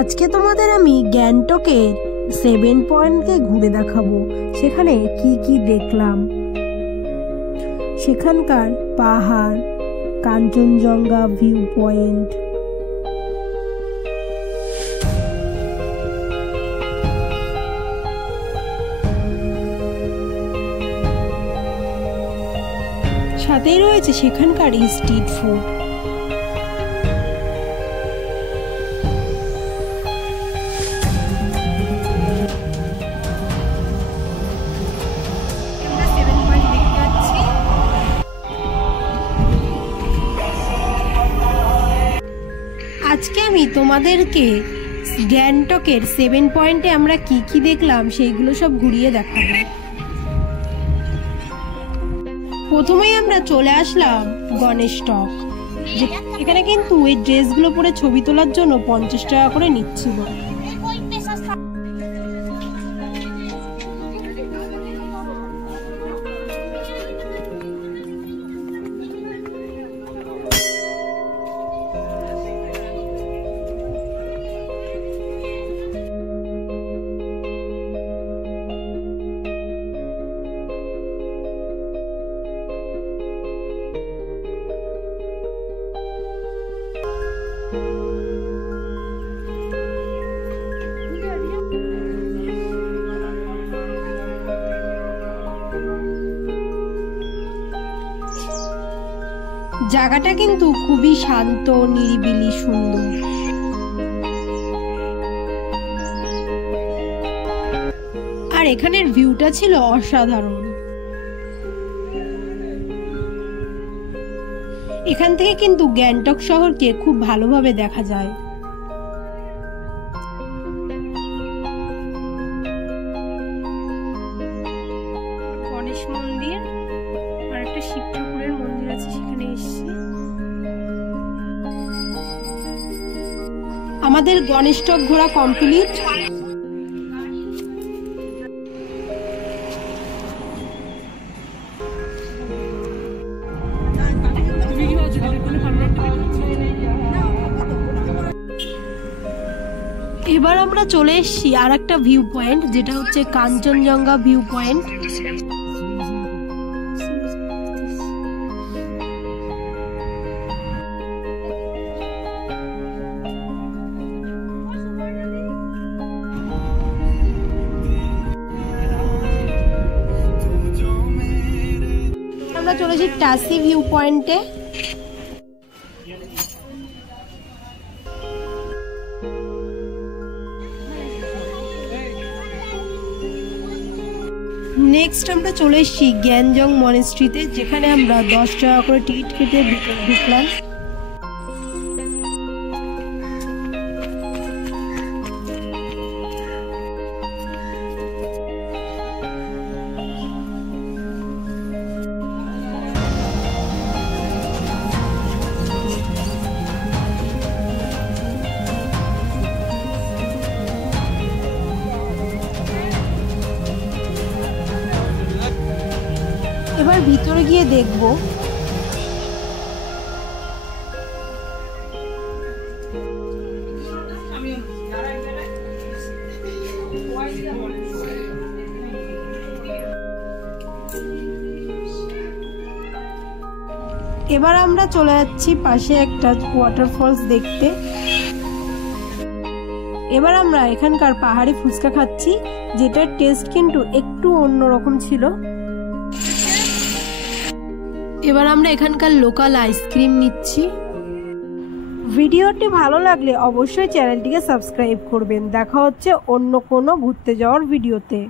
আজকে তোমাদের আমি গ্যাংটকের 7 পয়েন্টকে ঘুরে দেখাবো। সেখানে কি কি দেখলাম, সেখানকার পাহাড়, কাঞ্চনজঙ্ঘা ভিউ পয়েন্ট, সাথেই রয়েছে সেখানকার স্ট্রিট ফুড। আজকে আমি তোমাদেরকে গ্যাংটকের 7 পয়েন্টে আমরা কি কি দেখলাম সেইগুলো সব ঘুরিয়ে দেখাবো। প্রথমেই আমরা চলে আসলাম গণেশ টক। এখানে কিন্তু এই ড্রেসগুলো পরে ছবি তোলার জন্য 50 টাকা করে নিচ্ছিল। জায়গাটা কিন্তু খুবই শান্ত, নিরিবিলি, সুন্দর। আর এখানের ভিউটা ছিল অসাধারণ। এখান থেকে কিন্তু গ্যাংটক শহরকে খুব ভালোভাবে দেখা যায়। গণেশ মন্দির আর একটা শিব ঠাকুরের মন্দির আছে, সেখানে এসেছি। আমাদের গণেশ টক ঘোরা কমপ্লিট। এবার আমরা চলে এসেছি আর একটা ভিউ পয়েন্ট, যেটা হচ্ছে কাঞ্চনজঙ্ঘা ভিউ পয়েন্ট। আমরা চলেছি টাসি ভিউ পয়েন্টে। নেক্সট আমরা চলে এসেছি গ্যাঞ্জং মনেস্ট্রিতে, যেখানে আমরা 10 টাকা করে টিকিট কেটে ঢুকলাম। এবার ভিতরে গিয়ে দেখব। এবার আমরা চলে যাচ্ছি পাশে একটা ওয়াটারফলস দেখতে। এবার আমরা এখানকার পাহাড়ি ফুচকা খাচ্ছি, যেটার টেস্ট কিন্তু একটু অন্যরকম ছিল। এবার আমরা এখানকার লোকাল আইসক্রিম নিচ্ছি। ভিডিওটি ভালো লাগলে অবশ্যই চ্যানেলটিকে সাবস্ক্রাইব করবেন। দেখা হচ্ছে অন্য কোনো ঘুরতে যাওয়ার ভিডিওতে।